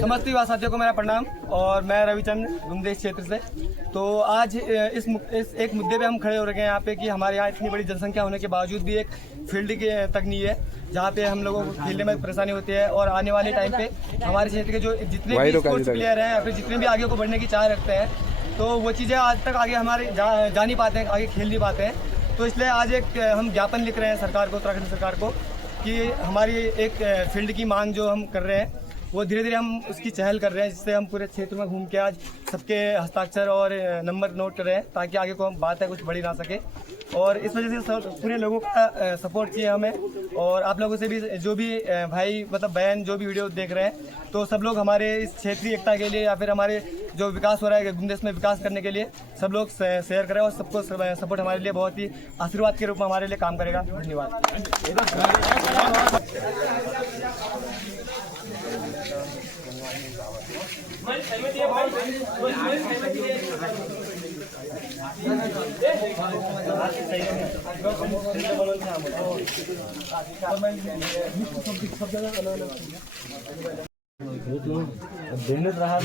समस्त युवा साथियों को मेरा प्रणाम। और मैं रविचंद्र गुमदेश क्षेत्र से। तो आज इस एक मुद्दे पे हम खड़े हो रहे हैं यहाँ पे कि हमारे यहाँ इतनी बड़ी जनसंख्या होने के बावजूद भी एक फील्ड की तक नहीं है जहाँ पे हम लोगों को खेलने में परेशानी होती है। और आने वाले टाइम पे हमारे क्षेत्र के जो जितने भी स्पोर्ट्स प्लेयर हैं या फिर जितने भी आगे को बढ़ने की चाह रखते हैं तो वो चीज़ें आज तक आगे हमारे जा नहीं पाते हैं, आगे खेल नहीं पाते हैं। तो इसलिए आज एक हम ज्ञापन लिख रहे हैं सरकार को, उत्तराखंड सरकार को, कि हमारी एक फील्ड की मांग जो हम कर रहे हैं वो धीरे धीरे हम उसकी चहल कर रहे हैं, जिससे हम पूरे क्षेत्र में घूम के आज सबके हस्ताक्षर और नंबर नोट कर रहे हैं ताकि आगे को हम बात है कुछ बढ़ी ना सके। और इस वजह से पूरे लोगों का सपोर्ट चाहिए हमें। और आप लोगों से भी जो भी भाई मतलब बहन जो भी वीडियो देख रहे हैं तो सब लोग हमारे इस क्षेत्रीय एकता के लिए या फिर हमारे जो विकास हो रहा है गुमदेश में विकास करने के लिए सब लोग शेयर करें और सबको सपोर्ट हमारे लिए बहुत ही आशीर्वाद के रूप में हमारे लिए काम करेगा। धन्यवाद। मेहनत रहा हर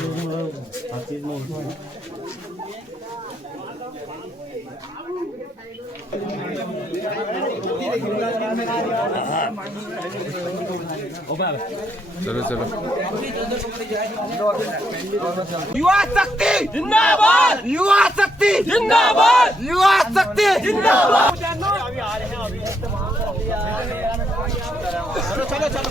चीज में। चलो चलो। युवा शक्ति जिंदाबाद, युवा शक्ति जिंदाबाद, युवा शक्ति जिंदाबाद। चलो चलो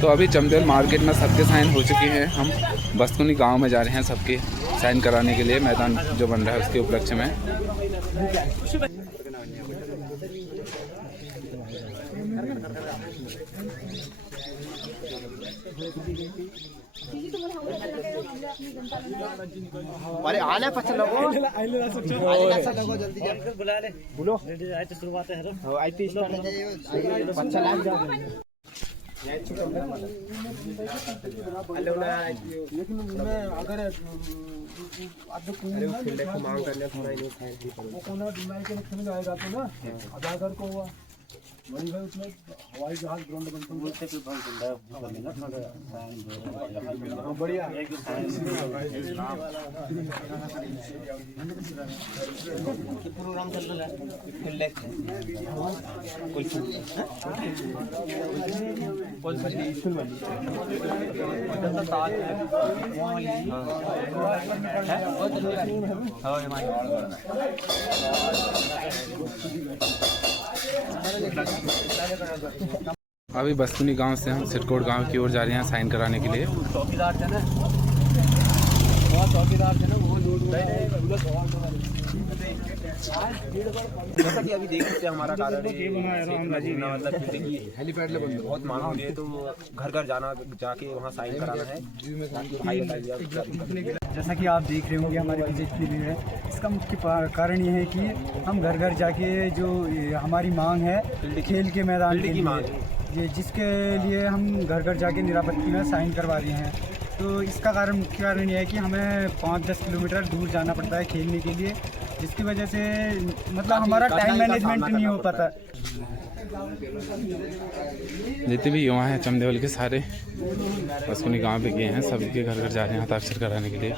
तो अभी चमदेल मार्केट में सबके साइन हो चुके हैं। हम बस्तुनी गांव में जा रहे हैं सबके साइन कराने के लिए, मैदान जो बन रहा है उसके उपलक्ष्य में। अरे आने पछल लगो जल्दी बुला ले बोलो आज तो शुरुआत है आई थी अच्छा लाग जा लेकिन मैं अगर मांग करने थोड़ा वो कोना दिमाग के खेल जाएगा तो ना अगर को हुआ वही भाई उसमें हवाई जहाज ग्राउंड बनते बोलते कि बहुत जिंदा कर लेना थोड़ा बढ़िया प्रोग्राम चल रहा है लेक कोई स्कूल वाली अभी बस्तुनी गांव से हम सिरकोट गांव की ओर जा रहे हैं साइन कराने के लिए। चौकीदार थे ना, चौकीदार थे ना वो जैसा कि अभी देख सकते हैं हमारा कारण मतलब हेलीपैड ले बहुत मांग हो रही है तो घर घर जाना जाके वहाँ साइन कराना है। जैसा कि आप देख रहे होंगे हमारे पीछे की भीड़ है, इसका मुख्य कारण ये है कि हम घर घर जाके जो हमारी मांग है खेल के मैदान की मांग ये जिसके लिए हम घर घर जाके निरापत्ति में साइन करवा रहे हैं। तो इसका मुख्य कारण ये है कि हमें 5-10 किलोमीटर दूर जाना पड़ता है खेलने के लिए, जिसकी वजह से मतलब हमारा टाइम मैनेजमेंट नहीं हो पाता। जितने भी युवा हैं चमदेवल के सारे बस्तुनी गांव पे गए हैं, सबके घर घर जा रहे हैं हस्ताक्षर कराने के लिए।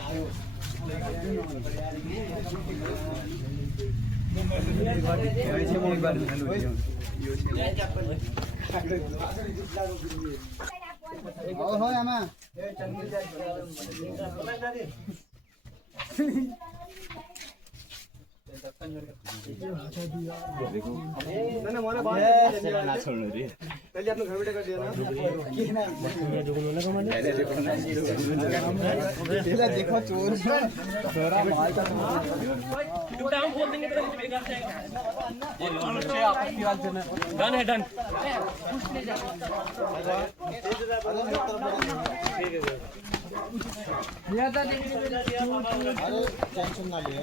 देखो चोर डन है डन टेंशन ना लियो।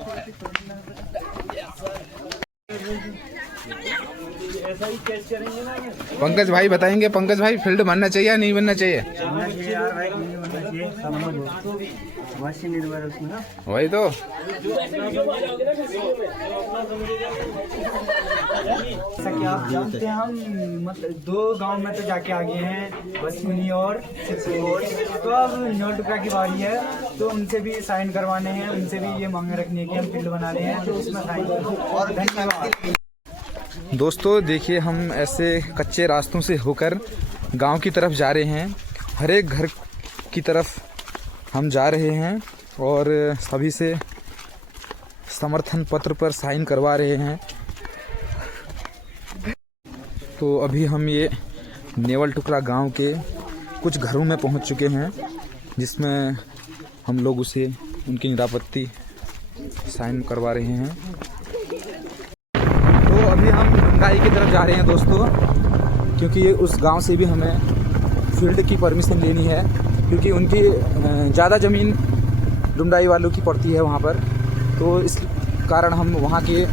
ऐसा ही कैच करेंगे ना। पंकज भाई बताएंगे, पंकज भाई फील्ड बनना चाहिए या नहीं बनना चाहिए? यार भाई नहीं बनना चाहिए, मशीन निर्भर उसमें ना। वही तो। जैसा कि आप जानते हैं, हम मतलब 2 गांव में तो जाके आ गए हैं, बसमुनी और सिरसोर। तो अब न्योल टुकड़ा की बारी है, तो उनसे भी साइन करवाने हैं, उनसे भी ये मांगे रखनी है कि हम फील्ड बना रहे हैं, तो उसमें साइन और धन्यवाद। दोस्तों देखिए, हम ऐसे कच्चे रास्तों से होकर गांव की तरफ जा रहे हैं। हर एक घर की तरफ हम जा रहे हैं और सभी से समर्थन पत्र पर साइन करवा रहे हैं। तो अभी हम ये नेवल टुकड़ा गांव के कुछ घरों में पहुंच चुके हैं, जिसमें हम लोग उसे उनकी निरापत्ति साइन करवा रहे हैं। तो अभी हम डुंगाई की तरफ जा रहे हैं दोस्तों, क्योंकि उस गांव से भी हमें फील्ड की परमिशन लेनी है, क्योंकि उनकी ज़्यादा ज़मीन डुंडाई वालों की पड़ती है वहाँ पर। तो इस कारण हम वहाँ के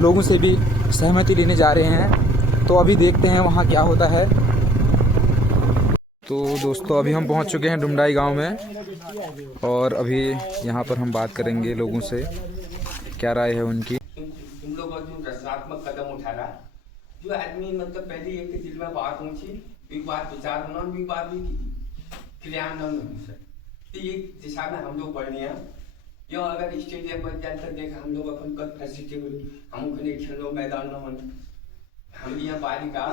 लोगों से भी सहमति लेने जा रहे हैं। तो अभी देखते हैं वहाँ क्या होता है। तो दोस्तों अभी हम पहुँच चुके हैं डुंडाई गांव में और अभी यहाँ पर हम बात करेंगे लोगों से, क्या राय है उनकी। तुम लोग जो रचनात्मक कदम उठा रहा, जो आदमी मतलब पहले एक दिल में बात होनी, एक बात विचार होना, एक बात भी क्रियान्वयन होनी सर। तो ये दिशा में हम लोग बढ़ने हैं। यो अगर स्टेडियम पर जाकर देखा हम लोग अपन कद फैसिलिटी हुई, हम खुले खेलो मैदान न होने, हम यहाँ बालिका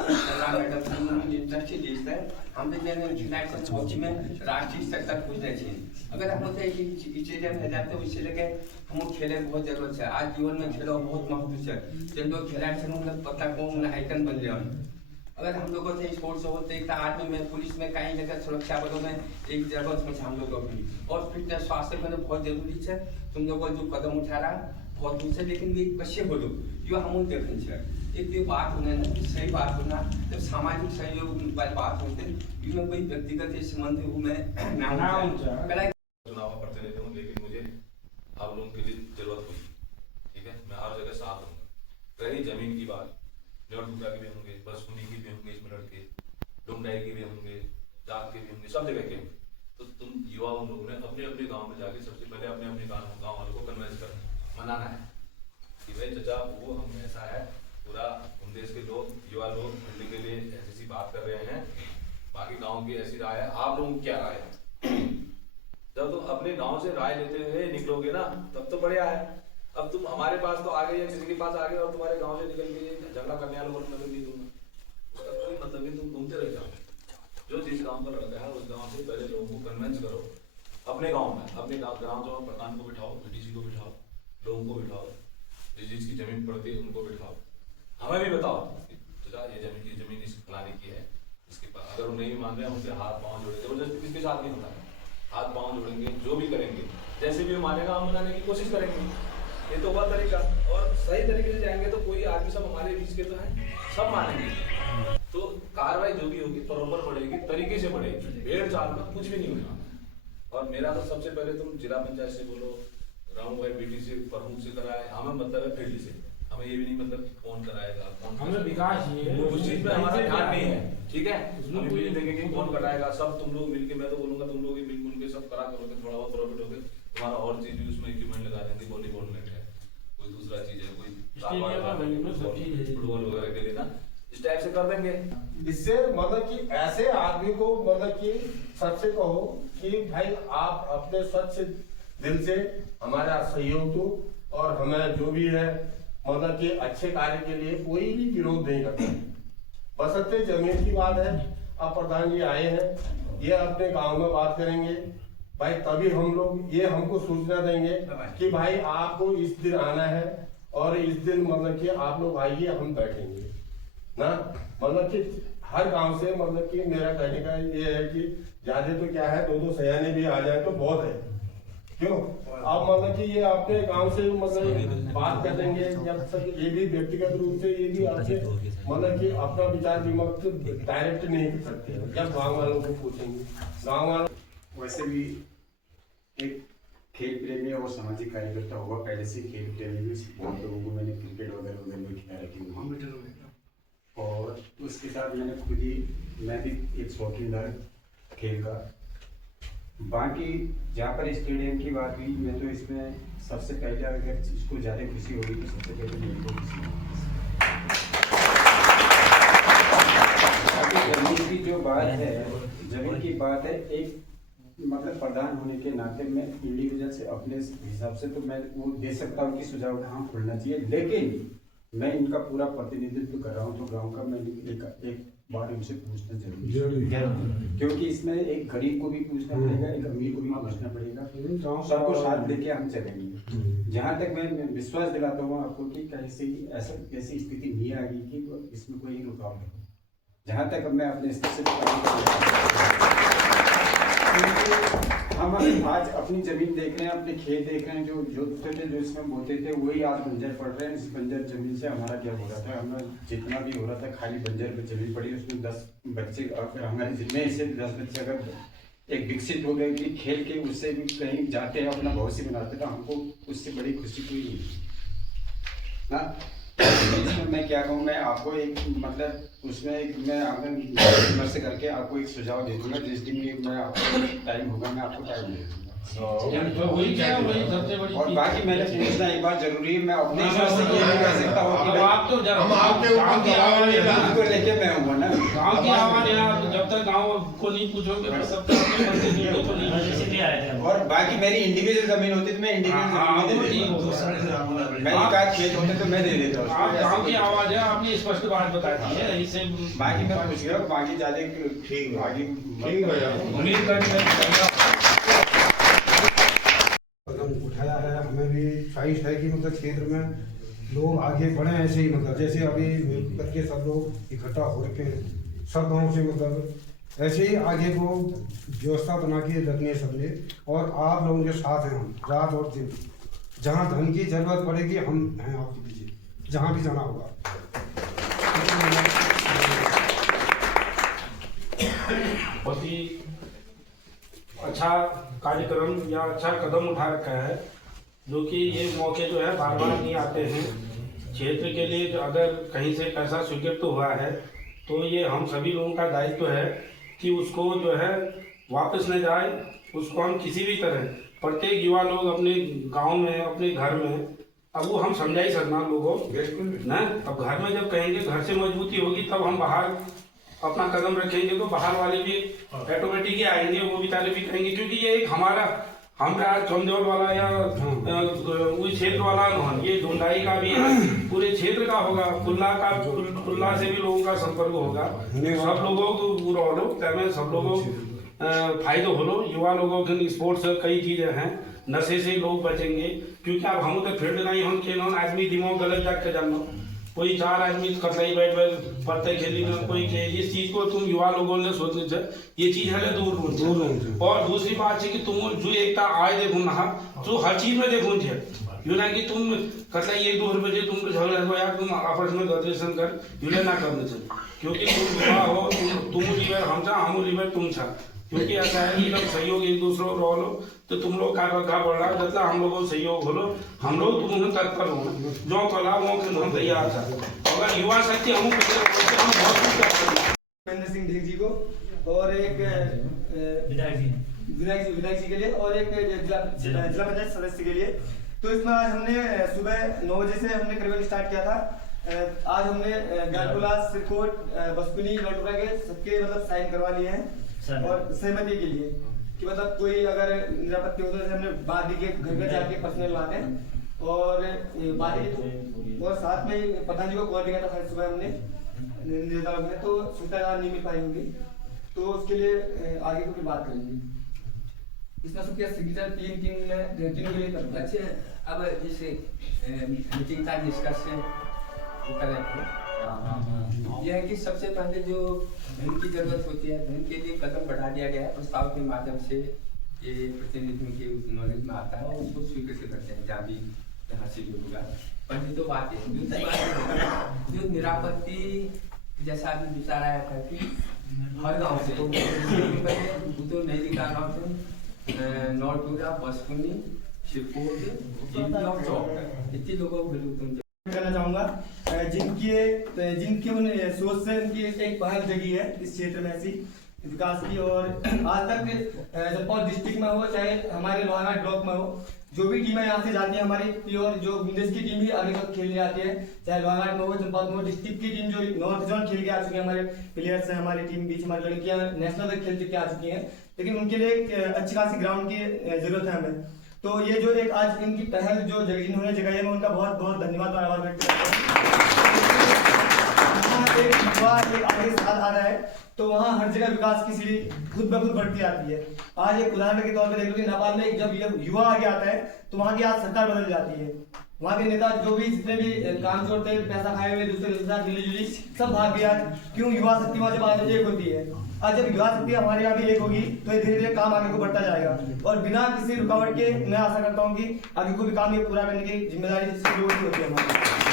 मैडम इंटरेस्टेड लिस्ट है, हम खिलाड़ी कोच में राष्ट्रीय स्तर तक पूछने चाहिए। अगर हम स्टेडियम में जाते हैं, उससे लगे हम खेले बहुत जरूरत है। आज जीवन में खेलो बहुत महत्व है, जब लोग खिलाड़ी से पता कौन आइकन बन रहे। अगर हम लोगों से स्पोर्ट्स होते एक आर्मी में, पुलिस में, कहीं जगह सुरक्षा बलों में एक जगह में हम लोगों की और फिटनेस स्वास्थ्य में बहुत जरूरी है। तुम लोगों जो कदम उठा रहा बहुत दूर से, लेकिन ये कश्य बोलो जो हम देखें एक ये बात होने ना सही बात होना, जब सामाजिक सहयोग वाली बात होते हैं, कोई व्यक्तिगत संबंध में चुनाव प्रतिनिधि हूँ, लेकिन मुझे आप लोगों के लिए जरूरत हुई, ठीक है, मैं हर जगह साथ दूंगा। रही जमीन की बात, न्योल टुकड़ा के भी होंगे, बसमुनी के भी होंगे, इसमें लड़के डुंडाई के भी होंगे, जात के भी होंगे, सब जगह के। तो तुम युवा उन लोगों ने अपने अपने गांव में जाके सबसे पहले अपने अपने गांव वालों को कन्विंस करना, मनाना है कि भाई चचा वो हम ऐसा है, पूरा हम देश के लोग, युवा लोग फील्ड के लिए ऐसी बात कर रहे हैं, बाकी गाँव की ऐसी राय है, आप लोगों की क्या राय है? जब तुम अपने गांव से राय लेते हुए निकलोगे ना, तब तो बढ़िया है। अब तुम हमारे पास तो आ गए या किसी के पास आ गए और तुम्हारे गांव से निकल के झगड़ा करने वालों को मतलब नहीं दूंगा, उसका कोई मतलब नहीं। तुम घूमते रह जाओ, जो जिस गांव का लड़का है उस गांव से पहले लोगों को कन्विंस करो। अपने गांव में अपने ग्राम सभा प्रधान को बिठाओ, बीडीसी को बिठाओ, लोगों को बिठाओ, जिसकी जमीन पड़ती है उनको बिठाओ, हमें भी बताओ ये जमीन इस फलाने की है, इसके पास अगर वो नहीं मान रहे हैं उनके हाथ पाँव जोड़े, जबरदस्ती किसके साथ नहीं होता है, हाथ पाँव जोड़ेंगे, जो भी करेंगे, जैसे भी मानेगा हम मनाने की कोशिश करेंगे। ये तो हुआ तरीका, और सही तरीके से जाएंगे तो कोई आदमी, सब हमारे बीच के तो हैं, सब मानेंगे। तो कार्रवाई जो भी होगी बराबर बढ़ेगी, तरीके से बढ़ेगी, भेड़ चाल में कुछ भी नहीं होगा। और मेरा तो सबसे पहले तुम जिला पंचायत से बोलो, राम भाई बीटी से प्रमुख से कराए, हमें मतलब है फील्ड से, हमें ये भी नहीं मतलब कौन कराएगा, हमें विकास उस चीज में हमारा ध्यान नहीं है, ठीक है। हम भी देखेंगे कौन कराएगा, सब तुम लोग मिलके, मैं तो बोलूंगा तुम लोग मिलजुल के सब करा करोगे, थोड़ा बहुत प्रॉफिट होगे, तुम्हारा और चीज भी उसमें इक्विपमेंट लगा देंगे, वॉलीबॉल नेट है, कोई दूसरा चीज है, कोई फुटबॉल वगैरह के लिए ना, इस टाइप से कर देंगे। इससे मतलब कि ऐसे आदमी को मतलब कि सबसे कहो कि भाई आप अपने स्वच्छ दिल से हमारा सहयोग दो, और हमें जो भी है मतलब कि अच्छे कार्य के लिए कोई भी विरोध नहीं करता। बशर्ते जमीन की बात है, अब प्रधान जी आए हैं, ये अपने गांव में बात करेंगे भाई, तभी हम लोग ये हमको सूचना देंगे कि भाई आपको इस दिन आना है और इस दिन मतलब कि आप लोग आइए, हम बैठेंगे ना। मतलब कि हर गांव से मतलब कि मेरा कहने का ये है कि ज्यादा तो क्या है, 2-2 सयाने भी आ जाए तो बहुत है, क्यों। अब मतलब कि ये अपने गांव से मतलब बात कर देंगे, जब तक ये भी व्यक्तिगत रूप से ये भी आपसे मतलब कि अपना विचार विमर्श डायरेक्ट नहीं कर सकते, जब गांव वालों को पूछेंगे। गांव वालों वैसे भी एक खेल प्रेमी और सामाजिक कार्यकर्ता हुआ, पहले से खेल प्रेमी भी बहुत लोगों को मैंने क्रिकेट वगैरह में खिला रखी हूँ, और उसके साथ मैं भी एक शौकीन था खेल का। बाकी जहाँ पर स्टेडियम की बात हुई, मैं तो इसमें सबसे पहले अगर इसको ज़्यादा खुशी होगी तो सबसे पहले मेरे को खुशी होगी। जमीन की जो बात है, जमीन की बात है, एक मतलब प्रधान होने के नाते मैं इंडिविजुअल से अपने हिसाब से तो मैं वो दे सकता हूँ कि सुझाव कहाँ खुलना चाहिए, लेकिन मैं इनका पूरा प्रतिनिधित्व कर रहा हूँ तो गांव का मैं एक बार इनसे पूछना जरूरी है, क्योंकि इसमें एक गरीब को भी पूछना पड़ेगा, एक अमीर को भी पूछना पड़ेगा, सबको साथ लेके हम चलेंगे। जहाँ तक मैं विश्वास दिलाता हूँ आपको कि ऐसी स्थिति नहीं आएगी कि इसमें कोई रुकावट हो। जहाँ तक मैं अपने स्तर से हम आज अपनी जमीन देख रहे हैं, अपने खेत देख रहे हैं, जो जोतते थे, जो इसमें बोते थे, वही आज बंजर पड़ रहे हैं। इस बंजर जमीन से हमारा क्या हो रहा था, हमें जितना भी हो रहा था खाली बंजर पे जमीन पड़ी, उसमें 10 बच्चे अगर हमारे जितने से 10 बच्चे अगर एक विकसित हो गए कि खेल के उससे भी कहीं जाते हैं, अपना भविष्य बनाते, तो हमको उससे बड़ी खुशी कोई नहीं ना। इसमें मैं क्या कहूँ, मैं आपको एक मतलब उसमें एक मैं आंगन विमर्श करके आपको एक सुझाव दे दूंगा। जिस दिन भी मैं आपको टाइम होगा मैं आपको टाइम दे दूंगा। और बाकी मैंने पूछना एक बात जरूरी है, मैं अपने हिसाब से ये नहीं कह सकता हूँ कि आप तो को लेके मैं हूँ ना, गांव की आवाज यहाँ जब तक गांव को नहीं पूछोगे तब तक। और बाकी मेरी इंडिविजुअल जमीन होती तो मैं इंडिविजुअल मेरी का खेत होते तो मैं दे देता हूँ। आप गांव की आवाज है, आपने स्पष्ट बात बता दी है, इससे बाकी मैं पूछ रहा हूँ, बाकी ज्यादा ठीक आगे उम्मीद करते कदम उठाया है। हमें भी ख्वाहिश है कि मतलब क्षेत्र में लोग आगे बढ़े ऐसे ही, मतलब जैसे अभी मिल करके सब लोग इकट्ठा हो रखे हैं सब गाँव से, मतलब ऐसे ही आगे को व्यवस्था बना के रखनी है सबने। और आप लोगों के साथ हैं हम रात और दिन, जहाँ धन की जरूरत पड़ेगी हम हैं आपके पीछे, जहाँ भी जाना होगा। बहुत ही अच्छा कार्यक्रम या अच्छा कदम उठा रखा है, जो कि ये मौके जो है बार बार नहीं आते हैं। क्षेत्र के लिए अगर कहीं से पैसा स्वीकृत हुआ है तो ये हम सभी लोगों का दायित्व है कि उसको जो है वापस न जाए, उसको हम किसी भी तरह प्रत्येक युवा लोग अपने गांव में अपने घर में, अब वो हम समझा ही सकना लोगों ना, अब घर में जब कहेंगे घर से मजबूती होगी तब हम बाहर अपना कदम रखेंगे तो बाहर वाले भी ऑटोमेटिक ही आएंगे, वो बेचारे भी कहेंगे, क्योंकि ये एक हमारा हम आज कमजोर वाला या उस क्षेत्र वाला नहीं, ये ढूंढाई का भी है, पूरे क्षेत्र का होगा, खुल्ला से भी लोगों का संपर्क होगा, सब लोगों को रोलो त्यामें सब लोगों फायदो होलो। युवा लोगों के स्पोर्ट्स कई चीजें हैं, नशे से लोग बचेंगे, क्योंकि अब हम तो फील्ड नहीं हम खेल आदमी दिमाग गलत जाके जानो, कोई 4 आदमी कतई बैठ पड़ते खेली में कोई इस चीज को तुम युवा लोगों ने सोचने से ये चीज है दूर। और दूसरी बात है कि तुम जो एकता आए देखो ना तो हर चीज में देखो यू ना कि तुम कतई 1-2 रुपये तुम झगड़ा हो यार तुम आपस में गदरेशन कर यूले ना करने से, क्योंकि तुम युवा हो, तुम लीवर हम था हम लीवर तुम था, क्योंकि ऐसा है कि जब सहयोग एक दूसरे को रहो तो तुम लोग का रखा बढ़ रहा है, जितना हम लोगों को सहयोग हो हम लोग तुम उन्हें तत्पर हो जो कला वो हम तैयार था। अगर युवा शक्ति हम बहुत कुछ महेंद्र सिंह ढीर जी को और एक विधायक जी के लिए और एक जिला पंचायत सदस्य के लिए। तो इसमें आज हमने सुबह 9 बजे से हमने करीबन स्टार्ट किया था। आज हमने गारगोला, सिरकोट, बसकुनी, लौटुरा के सबके मतलब साइन करवा लिए हैं और सहमति के लिए कि मतलब कोई अगर निरापत्ति हो तो हमने बादी के घर घर जाके पर्सनल बात है और बादी और साथ में प्रधान जी को कॉल भी किया था सुबह हमने नेताओं ने, तो सूचना नहीं मिल पाई होगी तो उसके लिए आगे को बात करेंगे। इसमें सबके सिग्नेचर तीनों के लिए करते हैं। अच्छा, अब जैसे मीटिंग का डिस्कशन कर रहे थे, यह है कि सबसे पहले जो धन की जरूरत होती है, धन के लिए कदम बढ़ा दिया गया है, प्रस्ताव के माध्यम से ये प्रतिनिधित्व के उस नॉलेज में आता है और उसको स्वीकृत करते हैं जहाँ भी यहाँ से जो होगा। पहली तो बात है, दूसरी बात जो निरापत्ति जैसा अभी विचार आया था कि हर गाँव से तो नैतिका गाँव से नौटूरा, बसकुनी, शिवपुर, और चौक इतने लोगों को करना चाहूँगा जिनकी उन सोच से उनकी एक पहल जगी है इस क्षेत्र में ऐसी विकास की। और आज तक जौनपुर डिस्ट्रिक्ट में हो चाहे हमारे लोहाघाट ब्लॉक में हो, जो भी टीमें यहाँ से जाती है हमारी प्योर जो बुंदेश की टीम भी आगे तक खेलने आती है, चाहे लोहाघाट में हो चंपावत में हो। डिस्ट्रिक्ट की टीम जो नॉर्थ जोन खेल के आ चुके हैं, हमारे प्लेयर्स हैं, हमारी टीम बीच हमारी लड़कियां नेशनल तक खेल के आ चुकी हैं, लेकिन उनके लिए एक अच्छी खासी ग्राउंड की जरूरत है हमें। तो ये जो एक आज इनकी पहल जो इन्होंने जगाई है, मैं उनका बहुत बहुत धन्यवाद और आभार व्यक्त करता हूँ। एक युवा एक आगे साथ आ रहा है तो वहाँ हर जगह विकास की सीढ़ी खुद ब खुद बढ़ती आती है। आज एक उदाहरण के तौर पर देख लो कि नेपाल में जब ये युवा आगे आता है तो वहाँ की आज सरकार बदल जाती है। वहाँ के नेता जो भी जितने भी काम छोड़ते पैसा खाए हुए दूसरे के साथ मिली जुली सब भाग गया। क्यों? युवा शक्ति वहाँ जब आज एक होती है। आज जब युवा शक्ति हमारे यहाँ भी एक होगी तो ये धीरे धीरे काम आगे को बढ़ता जाएगा और बिना किसी रुकावट के मैं आशा करता हूँ कि आगे को भी काम ये पूरा करने की जिम्मेदारी लोगों की होती है हमारी।